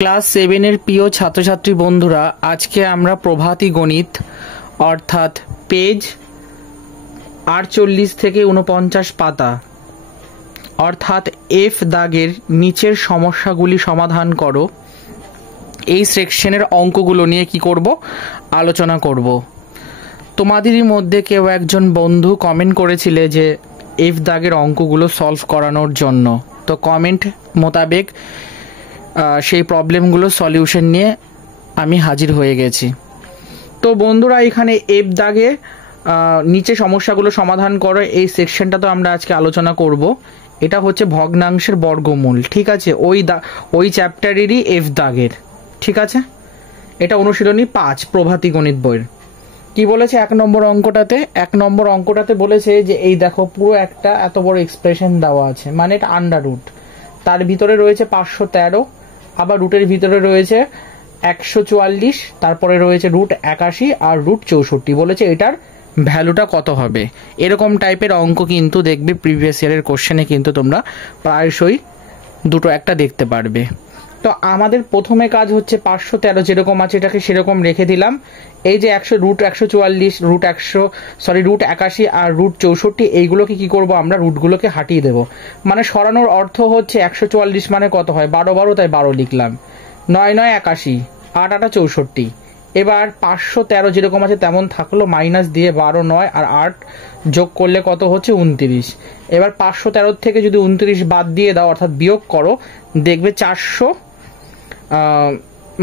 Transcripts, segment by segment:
Class 7-এর প্রিয় ছাত্রছাত্রী বন্ধুরা, আজকে আমরা প্রভাতী গণিত অর্থাৎ পেজ 48 থেকে 49 পাতা অর্থাৎ এফ দাগের নিচের সমস্যাগুলি সমাধান করো এই সেকশনের অঙ্কগুলো নিয়ে কি করব আলোচনা করব। তোমাদেরই মধ্যে কেউ একজন বন্ধু কমেন্ট করেছিলে যে এফ দাগের অঙ্কগুলো সলভ করানোর জন্য, তো কমেন্ট মোতাবেক সেই প্রবলেমগুলো সলিউশন নিয়ে আমি হাজির হয়ে গেছি। তো বন্ধুরা, এখানে এফ দাগে নিচে সমস্যাগুলো সমাধান করো এই সেকশনটা তো আমরা আজকে আলোচনা করব। এটা হচ্ছে ভগ্নাংশের বর্গমূল, ঠিক আছে, ওই চ্যাপ্টারেরই এফ দাগের, ঠিক আছে। এটা অনুশীলনী 5 প্রভাতী গণিত বইয়ের। কি বলেছে এক নম্বর অঙ্কটাতে বলেছে যে এই দেখো পুরো একটা এত বড় এক্সপ্রেশন দেওয়া আছে, মানে এটা আন্ডার রুট, তার ভিতরে রয়েছে 513, আবার রুটের ভিতরে রয়েছে 144, তারপরে রয়েছে রুট 81 আর রুট 64। বলেছে এটার ভ্যালুটা কত হবে। এরকম টাইপের অঙ্ক কিন্তু দেখবে প্রিভিয়াস ইয়ারের কোশ্চেনে কিন্তু তোমরা প্রায়শই দুটো একটা দেখতে পারবে। তো আমাদের প্রথমে কাজ হচ্ছে 513 যেরকম আছে এটাকে সেরকম রেখে দিলাম। এই যে রুট 144, রুট 81 আর রুট 64, এইগুলোকে কি করব আমরা রুটগুলোকে হাঁটিয়ে দেব। মানে সরানোর অর্থ হচ্ছে 144 মানে কত হয় 12 তাই 12 লিখলাম, 9 9 81, 8 8 64। এবার 513 যেরকম আছে তেমন থাকলো, মাইনাস দিয়ে 12 9 আর 8 যোগ করলে কত হচ্ছে 29। এবার 513 থেকে যদি 29 বাদ দিয়ে দাও অর্থাৎ বিয়োগ করো, দেখবে 400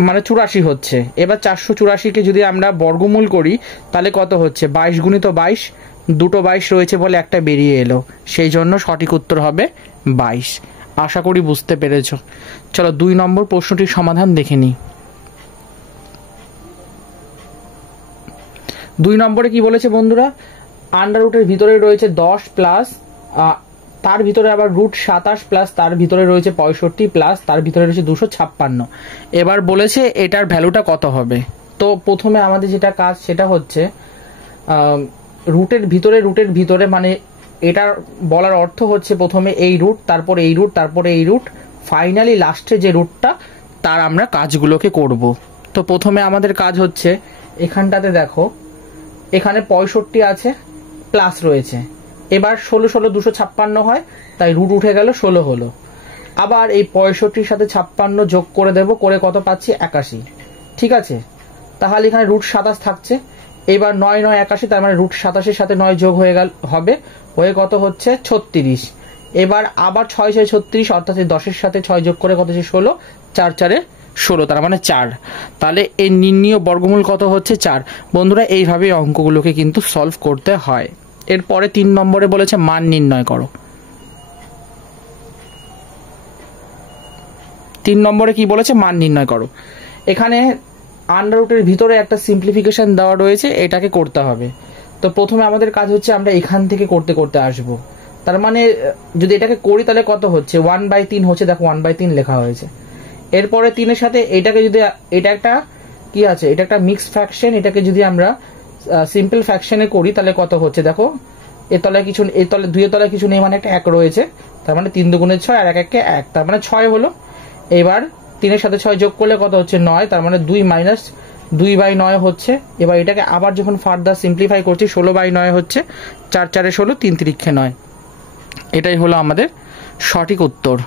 মানে 84 হচ্ছে। এবার 484কে যদি আমরা বর্গমূল করি তাহলে কত হচ্ছে 22 গুণিত 22, দুটো 22 রয়েছে বলে একটা বেরিয়ে এলো, সেই জন্য সঠিক উত্তর হবে 22। আশা করি বুঝতে পেরেছ। চলো 2 নম্বর প্রশ্নটির সমাধান দেখে নিই। 2 নম্বরে কি বলেছে বন্ধুরা, আন্ডার রুটের ভিতরে রয়েছে 10 প্লাস তার ভিতরে আবার রুট 27 প্লাস তার ভিতরে রয়েছে 65 প্লাস তার ভিতরে রয়েছে 256। এবার বলেছে এটার ভ্যালুটা কত হবে। তো প্রথমে আমাদের যেটা কাজ সেটা হচ্ছে রুটের ভিতরে মানে এটার বলার অর্থ হচ্ছে প্রথমে এই রুট, তারপরে এই রুট, তারপরে এই রুট, ফাইনালি লাস্টে যে রুটটা তার আমরা কাজগুলোকে করব। তো প্রথমে আমাদের কাজ হচ্ছে এখানটাতে দেখো এখানে 65 আছে প্লাস রয়েছে, এবার 16 16 256 হয়, তাই রুট উঠে গেল 16 হলো। আবার এই 65-র সাথে 56 যোগ করে দেব, করে কত পাচ্ছি 81, ঠিক আছে। তাহলে এখানে রুট 27 থাকছে। এবার 9 9 81, তার মানে রুট 27-এর সাথে 9 যোগ হয়ে গেল, হয়ে কত হচ্ছে 36। এবার আবার 6 6 36 অর্থাৎ 10-এর সাথে 6 যোগ করে কত হচ্ছে 16, 4 4 16, তার মানে 4। তাহলে এই নির্ণীয় বর্গমূল কত হচ্ছে 4। বন্ধুরা, এইভাবে অঙ্কগুলোকে কিন্তু সলভ করতে হয়। এরপরে 3 নম্বরে বলেছে মান নির্ণয় করো। 3 নম্বরে কি বলেছে মান নির্ণয় করো। এখানে আন্ডার রুটের ভিতরে একটা সিম্পলিফিকেশন দেওয়া রয়েছে, এটাকে করতে হবে। তো প্রথমে আমাদের কাজ হচ্ছে আমরা এখান থেকে করতে আসব। তার মানে যদি এটাকে করি তাহলে কত হচ্ছে 1/3 হচ্ছে, দেখো 1/3 লেখা হয়েছে। এরপরে 3-এর সাথে এটাকে যদি এটা একটা কি আছে, এটা একটা মিক্সড ফ্র্যাকশন, এটাকে যদি আমরা সিম্পল ফ্র্যাকশনে করি তাহলে কত হচ্ছে দেখো এর তলায় 2-এর তলায় কিছু নেই, মানে একটা 1 রয়েছে, তার মানে 3 2 6 আর 1 1 1, তার মানে 6 হলো। এবার 3-এর সাথে 6 যোগ করলে কত হচ্ছে 9, তার মানে 2 মাইনাস 2/9 হচ্ছে। এবার এটাকে আবার যখন ফার্দার সিম্পলিফাই করছি 16/9 হচ্ছে, 4 4 16, 3 3 9। এটাই হলো আমাদের সঠিক উত্তর।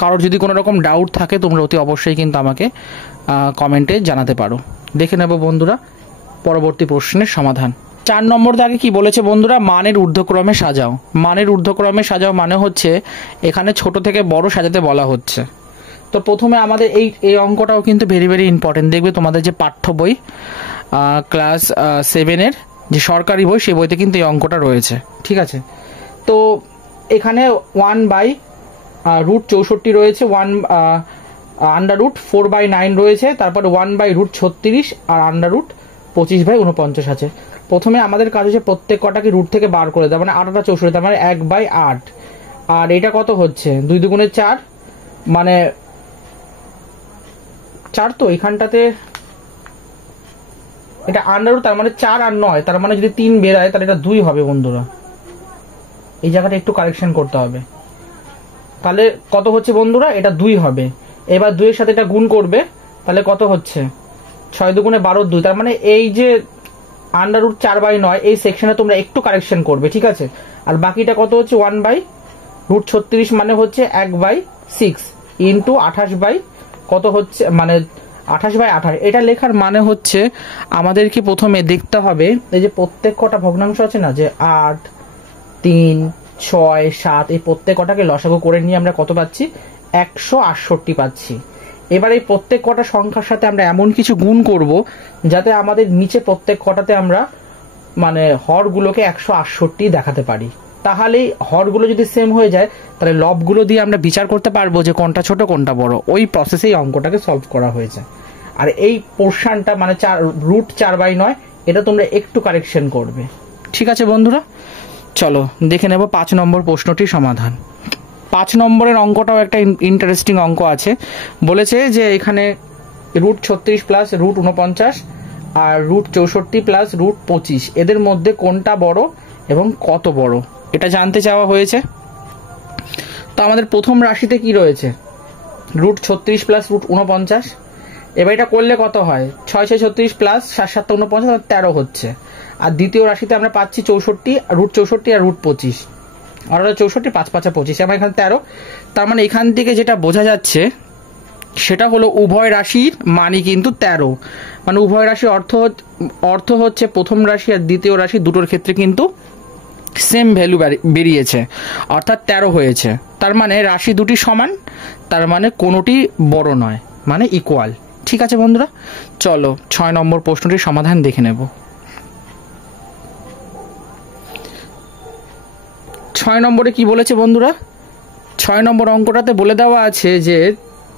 কারোর যদি কোনো রকম ডাউট থাকে তোমরা অতি অবশ্যই কিন্তু আমাকে কমেন্টে জানাতে পারো। দেখে নেব বন্ধুরা পরবর্তী প্রশ্নের সমাধান। 4 নম্বর দাগে কি বলেছে বন্ধুরা, মানের ঊর্ধ্বক্রমে সাজাও। মানের ঊর্ধ্বক্রমে সাজাও মানে হচ্ছে এখানে ছোট থেকে বড় সাজাতে বলা হচ্ছে। তো প্রথমে আমাদের এই অঙ্কটাও কিন্তু ভেরি ভেরি ইম্পর্টেন্ট। দেখবে তোমাদের যে পাঠ্য বই ক্লাস 7-এর যে সরকারি বই, সেই বইতে কিন্তু এই অঙ্কটা রয়েছে, ঠিক আছে। তো এখানে 1/√64 রয়েছে, 1 আন্ডার রুট 4/9 রয়েছে, তারপরে 1/√36 আর আন্ডার রুট 25/49 আছে। প্রথমে আমাদের কাজ হচ্ছে প্রত্যেক কটাকে রুট থেকে বার করে দেওয়া, মানে 8 8 64, তার মানে 1/8। আর এটা কত হচ্ছে 2 2 4, মানে 4। তো এখানটাতে এটা আন্ডার রুট, তার মানে 4 আর 9, তার মানে যদি 3 বেরায় তাহলে এটা 2 হবে বন্ধুরা। এই জায়গাটা একটু কারেকশন করতে হবে। তাহলে কত হচ্ছে বন্ধুরা, এটা 2 হবে। এবার 2 এর সাথে এটা গুণ করবে, তাহলে কত হচ্ছে 6 দুগুণে 12 2। তার মানে এই যে √4/9 এই সেকশনে তোমরা একটু কারেকশন করবে, ঠিক আছে। আর বাকিটা কত হচ্ছে 1/√36 মানে হচ্ছে 1/6 ইন্টু 28 কত হচ্ছে মানে 28/28। এটা লেখার মানে হচ্ছে আমাদেরকে প্রথমে দেখতে হবে এই যে প্রত্যেক কটা ভগ্নাংশ আছে না, যে 8 3 6 7, এই প্রত্যেক কটাকে লসাগু করে নিয়ে আমরা কত পাচ্ছি 168 পাচ্ছি। এবার এই প্রত্যেক কটা সংখ্যার সাথে আমরা এমন কিছু গুণ করব যাতে আমাদের নিচে প্রত্যেক কটাতে আমরা মানে হরগুলোকে 168 দেখাতে পারি। তাহলে হরগুলো যদি সেম হয়ে যায় তাহলে লবগুলো দিয়ে আমরা বিচার করতে পারবো যে কোনটা ছোট কোনটা বড়। ওই প্রসেসেই অঙ্কটাকে সলভ করা হয়েছে। আর এই পোর্শনটা মানে √4/9 এটা তোমরা একটু কারেকশন করবে, ঠিক আছে বন্ধুরা। চলো দেখে নেব 5 নম্বর প্রশ্নটির সমাধান। 5 নম্বরের অঙ্কটাও একটা ইন্টারেস্টিং অঙ্ক আছে। বলেছে যে এখানে √36 প্লাস √49 আর √64 প্লাস √25 এদের মধ্যে কোনটা বড় এবং কত বড় এটা জানতে চাওয়া হয়েছে। তো আমাদের প্রথম রাশিতে কি রয়েছে √36 প্লাস √49। এবার এটা করলে কত হয় 6 6 36 প্লাস 7 7 49 13 হচ্ছে। আর দ্বিতীয় রাশিতে আমরা পাচ্ছি 64 √64 আর √25 আর 64 5 5 25, আমরা এখানে 13। তার মানে এখান থেকে যেটা বোঝা যাচ্ছে সেটা হলো উভয় রাশির মানই কিন্তু 13। মানে উভয় রাশির অর্থ হচ্ছে প্রথম রাশি আর দ্বিতীয় রাশি দুটোর ক্ষেত্রে কিন্তু সেম ভ্যালু বেরিয়েছে, অর্থাৎ 13 হয়েছে। তার মানে রাশি দুটি সমান, তার মানে কোনোটি বড় নয়, মানে ইকুয়াল। ঠিক আছে বন্ধুরা, চলো 6 নম্বর প্রশ্নটির সমাধান দেখে নেব। 6 নম্বরে কি বলেছে বন্ধুরা, 6 নম্বর অঙ্কটাতে বলে দেওয়া আছে যে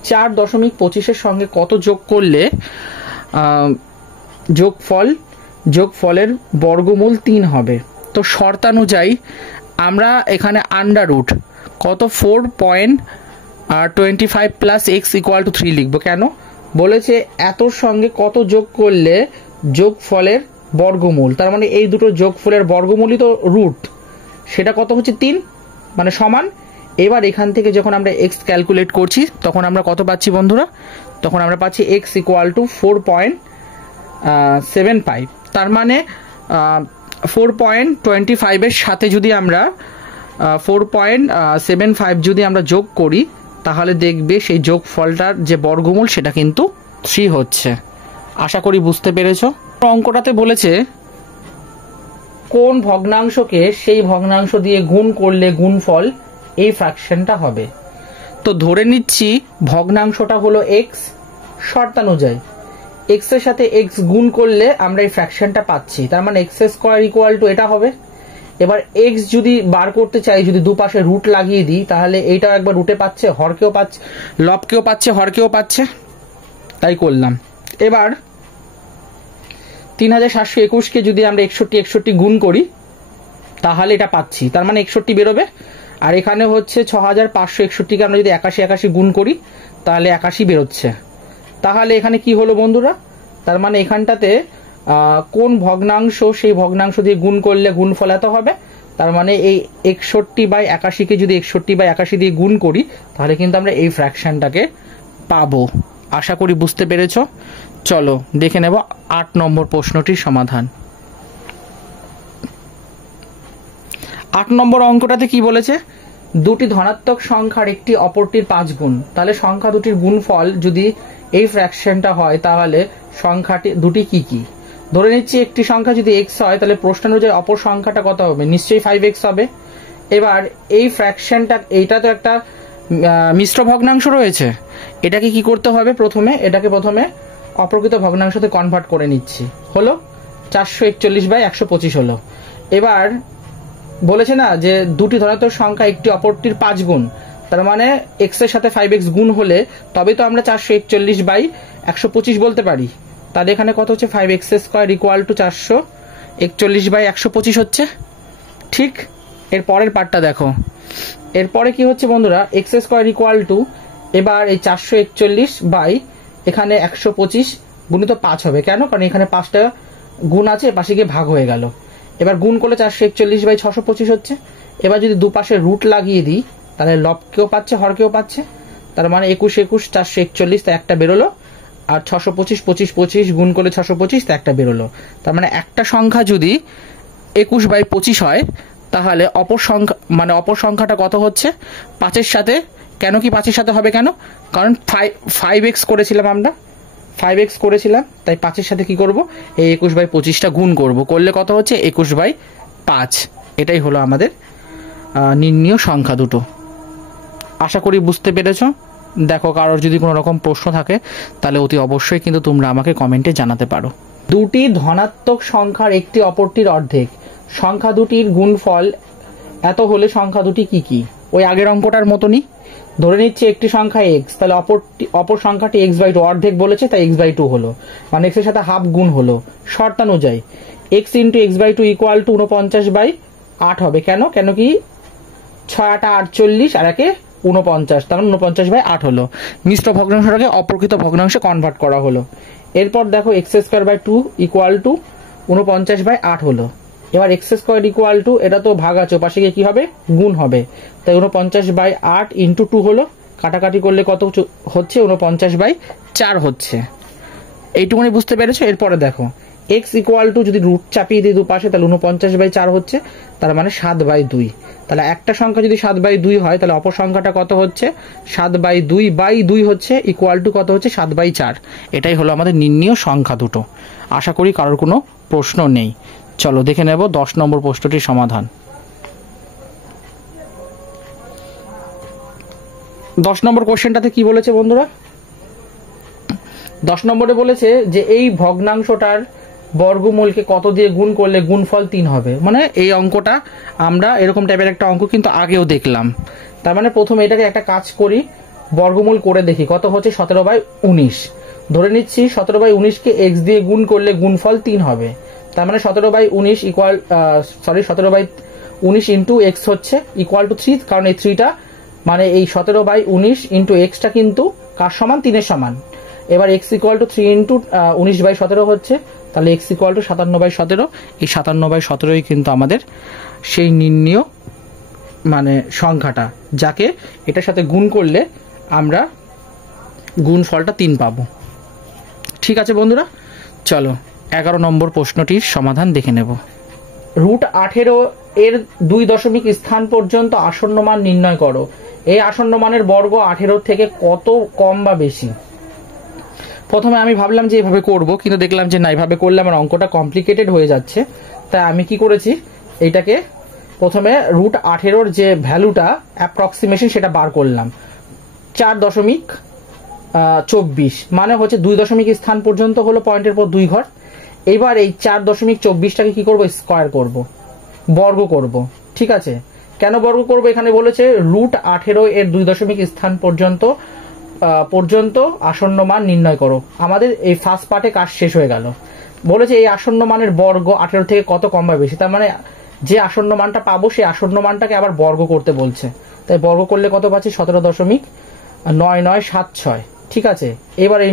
4.25-এর সঙ্গে কত যোগ করলে যোগফলের বর্গমূল 3 হবে। তো শর্তানুযায়ী আমরা এখানে √ কত 4.25 প্লাস এক্স ইকুয়াল টু 3 লিখবো। কেন বলেছে এতর সঙ্গে কত যোগ করলে যোগফলের বর্গমূল, তার মানে এই দুটো যোগফলের বর্গমূলই তো রুট, সেটা কত হচ্ছে 3 মানে সমান। এবার এখান থেকে যখন আমরা এক্স ক্যালকুলেট করছি তখন আমরা কত পাচ্ছি বন্ধুরা, তখন আমরা পাচ্ছি এক্স ইকুয়াল টু 4.75। তার মানে 4.25 এর সাথে যদি আমরা 4.75 যদি আমরা যোগ করি তাহলে দেখবে সেই যোগফলটার যে বর্গমূল সেটা কিন্তু 3 হচ্ছে। আশা করি বুঝতে পেরেছো। অঙ্কটাতে বলেছে কোন ভগ্নাংশকে সেই ভগ্নাংশ দিয়ে গুণ করলে গুণফল এই ফ্র্যাকশনটা হবে। তো ধরে নিচ্ছি ভগ্নাংশটা হলো এক্স, শর্তানুযায়ী এক্স এর সাথে এক্স গুণ করলে আমরা এই ফ্র্যাকশনটা পাচ্ছি, তার মানে এক্স স্কোয়ার ইকুয়াল টু এটা হবে। এবার এক্স যদি বার করতে চাই, যদি দুপাশে রুট লাগিয়ে দিই তাহলে এইটাও একবার রুটে পাচ্ছে, হরকেও পাচ্ছে, লবকেও পাচ্ছে, হরকেও পাচ্ছে, তাই করলাম। এবার 3721-কে যদি আমরা 61 গুণ করি তাহলে এটা পাচ্ছি, তার মানে 61 বেরোবে। আর এখানে হচ্ছে 6561-কে আমরা যদি 81 গুণ করি তাহলে 81 বেরোচ্ছে। তাহলে এখানে কি হলো বন্ধুরা, তার মানে এখানটাতে কোন ভগ্নাংশ সেই ভগ্নাংশ দিয়ে গুণ করলে গুণফল এত হবে। তার মানে এই 61/81-কে যদি 61/81 দিয়ে গুণ করি তাহলে কিন্তু আমরা এই ফ্র্যাকশনটাকে পাবো। আশা করি বুঝতে পেরেছো। চলো দেখে নেব 8 নম্বর প্রশ্নটির সমাধান। 8 নম্বর অঙ্কটাতে কি বলেছে, দুটি ধনাত্মক সংখ্যার একটি অপরটির 5 গুণ। তাহলে সংখ্যা দুটির গুণফল যদি এই ফ্র্যাকশনটা হয় তাহলে সংখ্যাটি দুটি কি কি। ধরে নিচ্ছি একটি সংখ্যা যদি এক্স হয় তাহলে প্রশ্ন অনুযায়ী অপর সংখ্যাটা কত হবে, নিশ্চয়ই 5x হবে। এবার এই ফ্র্যাকশনটা, এইটা তো একটা মিশ্র ভগ্নাংশ রয়েছে, এটাকে কি করতে হবে, এটাকে প্রথমে অপ্রকৃত ভগ্নাংশতে কনভার্ট করে নিচ্ছি। হলো 441/125 হলো। এবার বলেছে না যে দুটি ধনাত্মক সংখ্যা একটি অপরটির 5 গুণ, তার মানে এক্স এর সাথে 5x গুণ হলে তবে তো আমরা 441/125 বলতে পারি। তাহলে এখানে কত হচ্ছে 5x স্কোয়ার ইকুয়াল টু 441/125 হচ্ছে। ঠিক, এর পরের পার্টটা দেখো। এরপরে কি হচ্ছে বন্ধুরা, এক্স স্কোয়ার ইকুয়াল টু, এবার এই 441 এখানে 125 গুণিত 5 হবে। কেন, কারণ এখানে 5টা গুণ আছে, পাশে গিয়ে ভাগ হয়ে গেল। এবার গুণ করলে 441/625 হচ্ছে। এবার যদি দুপাশে রুট লাগিয়ে দিই তাহলে লবকেও পাচ্ছে, হরকেও পাচ্ছে, তার মানে 21 21 441, তাই একটা বেরোলো। আর 625 25 25 গুণ করলে 625, তাই একটা বেরোলো। তার মানে একটা সংখ্যা যদি 21/25 হয়, তাহলে অপর সংখ্যাটা কত হচ্ছে? 5-এর সাথে। কেন কি 5-এর সাথে হবে কেন? কারণ 5x করেছিলাম আমরা, 5x করেছিলাম, তাই 5-এর সাথে কি করব? এই 21/25টা গুণ করব, করলে কত হচ্ছে? 21/5। এটাই হলো আমাদের নির্ণীয় সংখ্যা দুটো। আশা করি বুঝতে পেরেছ। দেখো, কারোর যদি কোনো রকম প্রশ্ন থাকে তাহলে অতি অবশ্যই কিন্তু তোমরা আমাকে কমেন্টে জানাতে পারো। দুটি ধনাত্মক সংখ্যার একটি অপরটির অর্ধেক, সংখ্যা দুটির গুণফল এত হলে সংখ্যা দুটি কি কি? ওই আগের অঙ্কটার মতনই ধরে নিচ্ছি একটি সংখ্যা x, তাহলে অপর সংখ্যাটি x/2, অর্ধেক বলেছে তাই x/2 হলো, মানে x এর সাথে হাফ গুণ হলো। শর্তানুযায়ী x × x/2 = 49/8 হবে। কেন কি 6 8 48 আর 1 49, তার মানে 49/8 হলো। মিশ্র ভগ্নাংশটাকে অপ্রকৃত ভগ্নাংশে কনভার্ট করা হলো। এরপর দেখো x²/2 = 49/8 হলো। এবার x² এটা তো ভাগ আছে, পাশে গিয়ে কি হবে? গুণ হবে। তাই 49/8 × 2 হলো। কাটাকাটি করলে কত হচ্ছে? 49/4 হচ্ছে। এইটুকুনি বুঝতে পেরেছো? এরপরে দেখো x যদি রুট চাপিয়ে দিই দুপাশে, তাহলে 49/4 হচ্ছে, তার মানে 7/2। তাহলে একটা সংখ্যা যদি 7/2 হয়, তাহলে অপর সংখ্যাটা কত হচ্ছে? 7/2/2 হচ্ছে, ইকুয়াল টু কত হচ্ছে? 7/4। এটাই হলো আমাদের নির্ণীয় সংখ্যা দুটো। আশা করি কারোর কোনো প্রশ্ন নেই। চলো দেখে নেব 10 নম্বর প্রশ্নটির সমাধান। 10 নম্বর কোশ্চেনটাতে কি বলেছে বন্ধুরা? 10 নম্বরে বলেছে যে এই ভগ্নাংশটার বর্গমূলকে কত দিয়ে গুণ করলে গুণফল 3 হবে। মানে এই অঙ্কটা আমরা এরকম টাইপের একটা অঙ্ক কিন্তু আগেও দেখলাম। তার মানে প্রথমে এটাকে একটা কাজ করি, বর্গমূল করে দেখি কত হচ্ছে। 17/19 ধরে নিচ্ছি। 17/19কে x দিয়ে গুণ করলে গুণফল 3 হবে। তার মানে 17/19 × x হচ্ছে ইকুয়াল টু 3, কারণ এই 3টা মানে এই 17/19 × x কিন্তু কার সমান? 3 এর সমান। এবার x = 3 × 19/17 হচ্ছে, তাহলে x = 57/17। এই 57/17ই কিন্তু আমাদের সেই নির্ণীয় মানে সংখ্যাটা, যাকে এটার সাথে গুণ করলে আমরা গুণফলটা 3 পাবো। ঠিক আছে বন্ধুরা, চলো 11 নম্বর প্রশ্নটির সমাধান দেখে নেব। √18 এর 2 দশমিক স্থান পর্যন্ত আসন্ন মান নির্ণয় করো। এই আসন্ন মানের বর্গ 18 থেকে কত কম বা বেশি? প্রথমে আমি ভাবলাম যে এইভাবে করব, কিন্তু দেখলাম যে না, এইভাবে করলে আমার অঙ্কটা কমপ্লিকেটেড হয়ে যাচ্ছে। তাই আমি কি করেছি, এইটাকে প্রথমে √18 যে ভ্যালুটা অ্যাপ্রক্সিমেশন সেটা বার করলাম। 4.24 মানে হচ্ছে 2 দশমিক স্থান পর্যন্ত হলো পয়েন্টের পর 2 ঘর। এবার এই 4.24টাকে কি করব? স্কয়ার করব, বর্গ করব। ঠিক আছে, কেন বর্গ করব? এখানে বলেছে √18 এর 2 দশমিক স্থান পর্যন্ত আসন্ন মান নির্ণয় করো। আমাদের এই ফার্স্ট পার্টে কাজ শেষ হয়ে গেল। বলেছে এই আসন্ন মানের বর্গ 18 থেকে কত কম বা বেশি। তার মানে যে আসন্ন মানটা পাবো সেই আসন্ন মানটাকে আবার বর্গ করতে বলছে। তাই বর্গ করলে কত পাচ্ছি? 17.9976। ঠিক আছে, এবার এই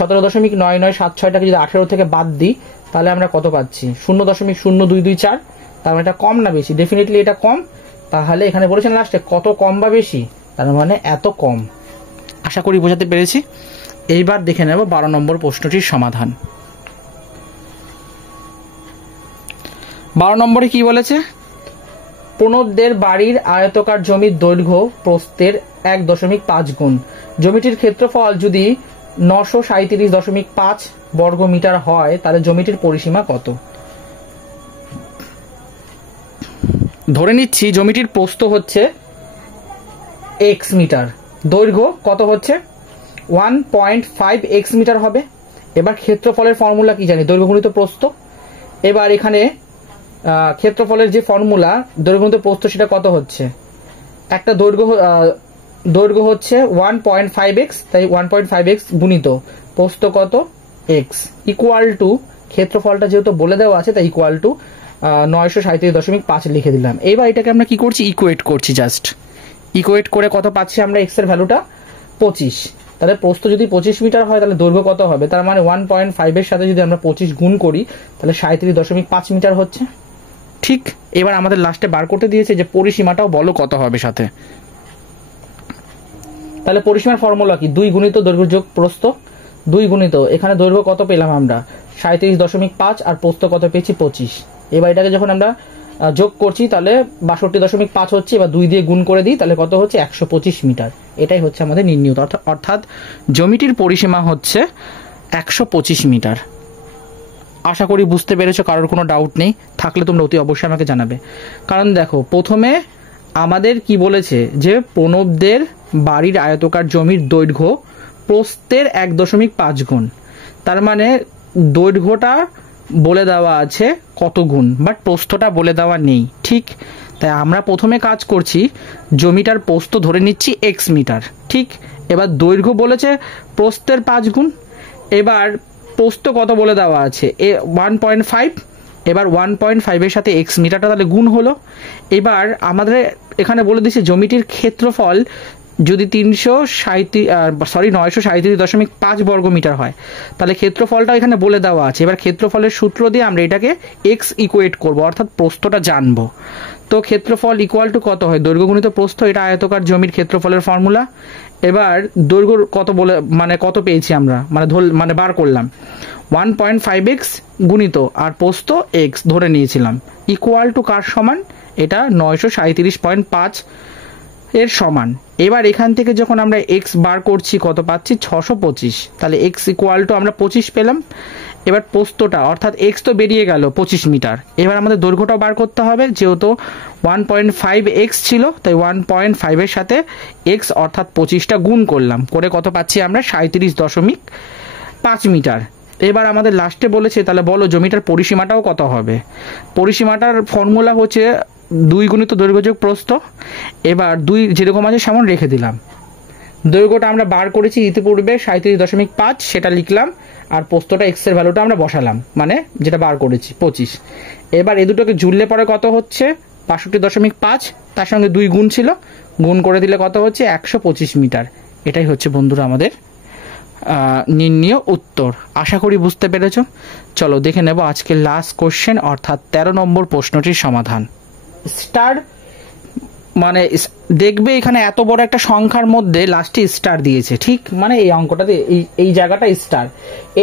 17.9976টাকে যদি 18 থেকে বাদ দিই, তাহলে আমরা কত পাচ্ছি? 0.0224। তার মানে এটা কম না বেশি? ডেফিনেটলি এটা কম। তাহলে এখানে বলেছেন লাস্টে কত কম বা বেশি, তার মানে এত কম। আশা করি বোঝাতে পেরেছি। এইবার দেখে নেব 12 নম্বর প্রশ্নটির সমাধান। 12 নম্বরে কি বলেছে? প্রণবদের বাড়ির আয়তকার জমির দৈর্ঘ্য প্রস্থের 1.5 গুণ। জমিটির ক্ষেত্রফল যদি 937.5 বর্গ মিটার হয়, তাহলে জমিটির পরিসীমা কত? ধরে নিচ্ছি জমিটির প্রস্থ হচ্ছে x মিটার, দৈর্ঘ্য কত হচ্ছে? 1.5x মিটার হবে। এবার ক্ষেত্রফলের ফর্মুলা কি জানি? দৈর্ঘ্য গুণিত প্রস্থ। এবার এখানে ক্ষেত্রফলের যে ফর্মুলা দৈর্ঘ্য গুণিত প্রস্থ, সেটা কত হচ্ছে? একটা দৈর্ঘ্য হচ্ছে 1.5x, তাই 1.5x গুণিত প্রস্থ কত? x ইকুয়াল টু ক্ষেত্রফলটা যেহেতু বলে দেওয়া আছে, তাই ইকুয়াল টু 937.5 লিখে দিলাম। এইবার এটাকে আমরা কি করছি? ইকুয়েট করছি। জাস্ট ইকুয়েট করে কত পাচ্ছি আমরা? x এর ভ্যালুটা 25। তাহলে প্রস্থ যদি 25 মিটার হয়, তাহলে দৈর্ঘ্য কত হবে? তার মানে 1.5 এর সাথে যদি আমরা 25 গুণ করি, তাহলে 37.5 মিটার হচ্ছে। ঠিক, এবার আমাদের লাস্টে বার করতে দিয়েছে যে পরিসীমাটাও বলো কত হবে সাথে। তাহলে পরিসীমার ফর্মুলা কি? 2 গুণিত দৈর্ঘ্য যোগ প্রস্থ, 2 গুণিত এখানে দৈর্ঘ্য কত পেলাম আমরা 37.5 আর প্রস্থ কত পেয়েছি 25। এবার এটাকে যখন আমরা যোগ করছি তাহলে 62.5 হচ্ছে, এবার 2 দিয়ে গুণ করে দিই তাহলে কত হচ্ছে 125 মিটার। এটাই হচ্ছে আমাদের নির্ণীত, অর্থাৎ জমিটির পরিসীমা হচ্ছে 125 মিটার। আশা করি বুঝতে পেরেছো, কারোর কোনো ডাউট নেই, থাকলে তোমরা অতি অবশ্যই আমাকে জানাবে। কারণ দেখো প্রথমে আমাদের কি বলেছে যে প্রণবদের বাড়ির আয়তকার জমির দৈর্ঘ্য প্রস্থের 1.5 গুণ, তার মানে দৈর্ঘ্যটা বলে দেওয়া আছে কত গুণ, বাট প্রস্থটা বলে দেওয়া নেই, ঠিক? তাই আমরা প্রথমে কাজ করছি জমিটার প্রস্থ ধরে নিচ্ছি এক্স মিটার, ঠিক? এবার দৈর্ঘ্য বলেছে প্রস্থের 5 গুণ, এবার প্রস্থ কত বলে দেওয়া আছে 1.5, এবার 1.5 সাথে এক্স মিটারটা তাহলে গুণ হলো। এবার আমাদের এখানে বলে দিচ্ছে জমিটির ক্ষেত্রফল যদি 937.5 বর্গ মিটার হয়, তাহলে ক্ষেত্রফলটা এখানে বলে দেওয়া আছে। এবার ক্ষেত্রফলের সূত্র দিয়ে আমরা এটাকে এক্স ইকুয়েট করব, অর্থাৎ প্রস্থটা জানবো। তো ক্ষেত্রফল ইকুয়াল টু কত হয় দৈর্ঘ্য গুণিত প্রস্থ, এটা আয়তকার জমির ক্ষেত্রফলের ফর্মুলা। এবার দৈর্ঘ্য কত বলে মানে কত পেয়েছি আমরা মানে বার করলাম 1.5x গুণিত আর প্রস্থ x ধরে নিয়েছিলাম, ইকুয়াল টু কার সমান? এটা 937.5 এর সমান। এবার এখান থেকে যখন আমরা x বার করছি কত পাচ্ছি 625, তাহলে x ইকুয়াল টু আমরা 25 পেলাম। এবার প্রস্থটা অর্থাৎ x তো বেরিয়ে গেল 25 মিটার, এবার আমাদের দৈর্ঘ্যটাও বার করতে হবে, যেহেতু 1.5x ছিল তাই 1.5 এর সাথে x অর্থাৎ 25টা গুণ করলাম, করে কত পাচ্ছি আমরা 37.5 মিটার। এবার আমাদের লাস্টে বলেছে তাহলে বলো জমিটার পরিসীমাটাও কত হবে? পরিসীমাটার ফর্মুলা হচ্ছে 2 গুণিত দৈর্ঘ্য যোগ প্রস্থ। এবার 2 যেরকম আছে সেমন রেখে দিলাম, দৈর্ঘ্যটা আমরা বার করেছি ইতিপূর্বে 37.5 সেটা লিখলাম, আর প্রস্থটা এক্স এর ভ্যালুটা আমরা বসালাম, মানে যেটা বার করেছি 25। এবার এই দুটোকে জুড়লে পরে কত হচ্ছে 62.5, তার সঙ্গে 2 গুণ ছিল, গুণ করে দিলে কত হচ্ছে 125 মিটার। এটাই হচ্ছে বন্ধুরা আমাদের নির্ণীয় উত্তর। আশা করি বুঝতে পেরেছ। চলো দেখে নেব আজকের লাস্ট কোশ্চেন, অর্থাৎ 13 নম্বর প্রশ্নটির সমাধান। স্টার মানে দেখবে এখানে এত বড় একটা সংখ্যার মধ্যে লাস্টে স্টার দিয়েছে, ঠিক? মানে এই অঙ্কটাতে এই জায়গাটা স্টার,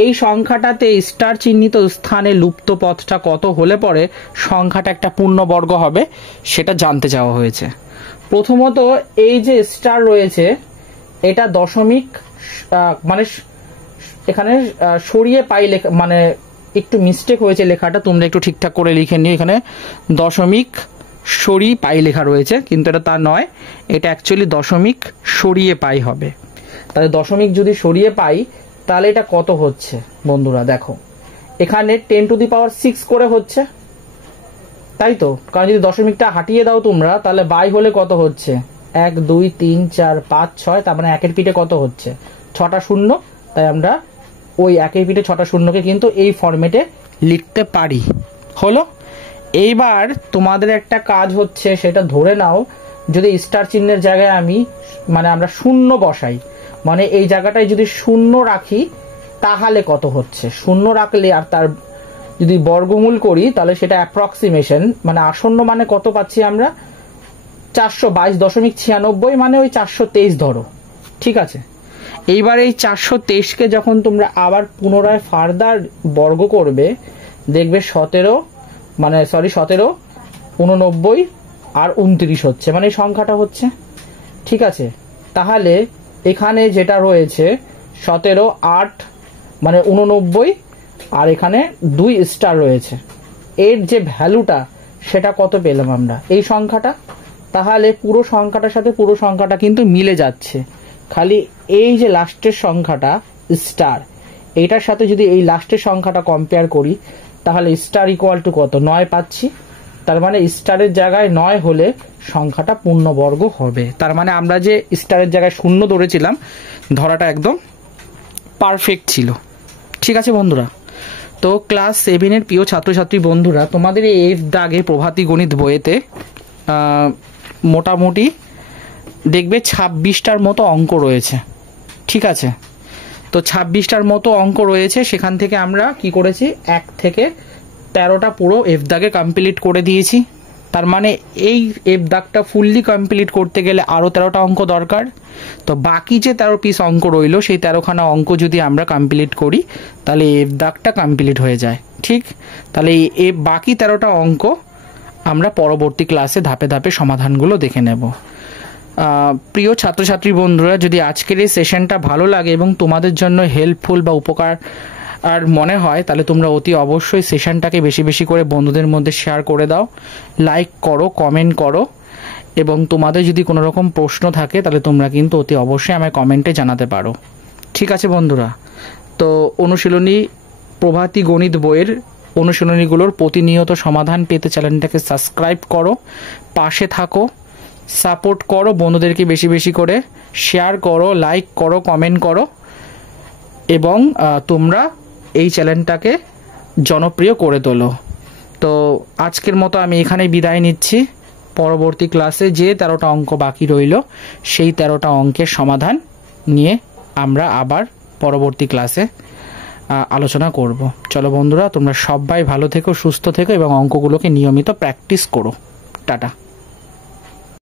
এই সংখ্যাটাতে স্টার চিহ্নিত স্থানে লুপ্ত পথটা কত হলে পরে সংখ্যাটা একটা পূর্ণবর্গ হবে সেটা জানতে চাওয়া হয়েছে। প্রথমত এই যে স্টার রয়েছে এটা দশমিক মানে এখানে সরিয়ে পাই লেখা, মানে একটু মিস্টেক হয়েছে লেখাটা, তোমরা একটু ঠিকঠাক করে লিখে নিও। এখানে দশমিক সরিয়ে পাই লেখা রয়েছে, কিন্তু এটা তা নয়, এটা অ্যাকচুয়ালি দশমিক সরিয়ে পাই হবে। তাহলে দশমিক যদি সরিয়ে পাই তাহলে এটা কত হচ্ছে বন্ধুরা? দেখো এখানে 10⁶ করে হচ্ছে, তাই তো? কারণ যদি দশমিকটা হাঁটিয়ে দাও তোমরা তাহলে বাই হলে কত হচ্ছে 1 2 3 4 5 6, তার মানে একের পিঠে কত হচ্ছে 6টা শূন্য, তাই আমরা ওই একের পিঠে 6টা শূন্যকে কিন্তু এই ফরম্যাটে লিখতে পারি। হলো? এইবার তোমাদের একটা কাজ হচ্ছে, সেটা ধরে নাও যদি স্টার চিহ্নের জায়গায় আমরা শূন্য বসাই, মানে এই জায়গাটায় যদি শূন্য রাখি তাহলে কত হচ্ছে? শূন্য রাখলে আর তার যদি বর্গমূল করি তাহলে সেটা অ্যাপ্রক্সিমেশন, মানে আসন্ন মানে কত পাচ্ছি আমরা 422.96, মানে ওই 423 ধরো, ঠিক আছে? এইবার এই 423কে যখন তোমরা আবার পুনরায় ফার্দার বর্গ করবে দেখবে 17, 89 আর 29 হচ্ছে, মানে এই সংখ্যাটা হচ্ছে, ঠিক আছে? তাহলে এখানে যেটা রয়েছে 17 8 মানে 89, আর এখানে 2 স্টার রয়েছে, এর যে ভ্যালুটা সেটা কত পেলাম আমরা এই সংখ্যাটা। তাহলে পুরো সংখ্যাটার সাথে পুরো সংখ্যাটা কিন্তু মিলে যাচ্ছে, খালি এই যে লাস্টের সংখ্যাটা স্টার, এটার সাথে যদি এই লাস্টের সংখ্যাটা কম্পেয়ার করি তাহলে স্টার ইকুয়াল টু কত 9 পাচ্ছি। তার মানে স্টারের জায়গায় 9 হলে সংখ্যাটা পূর্ণবর্গ হবে। তার মানে আমরা যে স্টারের জায়গায় শূন্য ধরেছিলাম ধরাটা একদম পারফেক্ট ছিল, ঠিক আছে বন্ধুরা? তো ক্লাস 7-এর প্রিয় ছাত্রছাত্রী বন্ধুরা, তোমাদের এই এফ দাগে প্রভাতী গণিত বইয়েতে মোটামুটি দেখবে 26টার মতো অঙ্ক রয়েছে, ঠিক আছে? তো 26টার মতো অঙ্ক রয়েছে, সেখান থেকে আমরা কি করেছি 1 থেকে 13টা পুরো এফ দাগে কমপ্লিট করে দিয়েছি। তার মানে এই এফ দাগটা ফুললি কমপ্লিট করতে গেলে আরও 13টা অঙ্ক দরকার। তো বাকি যে 13 পিস অঙ্ক রইল সেই 13খানা অঙ্ক যদি আমরা কমপ্লিট করি তাহলে এফ দাগটা কমপ্লিট হয়ে যায়। ঠিক, তাহলে এই বাকি 13টা অঙ্ক আমরা পরবর্তী ক্লাসে ধাপে ধাপে সমাধানগুলো দেখে নেব। প্রিয় ছাত্রছাত্রী বন্ধুরা, যদি আজকের এই সেশনটা ভালো লাগে এবং তোমাদের জন্য হেল্পফুল বা উপকার আর মনে হয় তাহলে তোমরা অতি অবশ্যই সেশনটাকে বেশি বেশি করে বন্ধুদের মধ্যে শেয়ার করে দাও, লাইক করো, কমেন্ট করো, এবং তোমাদের যদি কোনো রকম প্রশ্ন থাকে তাহলে তোমরা কিন্তু অতি অবশ্যই আমায় কমেন্টে জানাতে পারো। ঠিক আছে বন্ধুরা, তো অনুশীলনী প্রভাতী গণিত বইয়ের অনুশীলনীগুলোর প্রতিনিয়ত সমাধান পেতে চ্যানেলটাকে সাবস্ক্রাইব করো, পাশে থাকো, সাপোর্ট করো, বন্ধুদেরকে বেশি বেশি করে শেয়ার করো, লাইক করো, কমেন্ট করো, এবং তোমরা এই চ্যানেলটাকে জনপ্রিয় করে তোলো। তো আজকের মতো আমি এখানেই বিদায় নিচ্ছি। পরবর্তী ক্লাসে যে 13টা অঙ্ক বাকি রইল সেই 13টা অঙ্কের সমাধান নিয়ে আমরা আবার পরবর্তী ক্লাসে আলোচনা করব। চলো বন্ধুরা, তোমরা সবাই ভালো থেকো, সুস্থ থেকো এবং অঙ্কগুলোকে নিয়মিত প্র্যাকটিস করো। টাটা।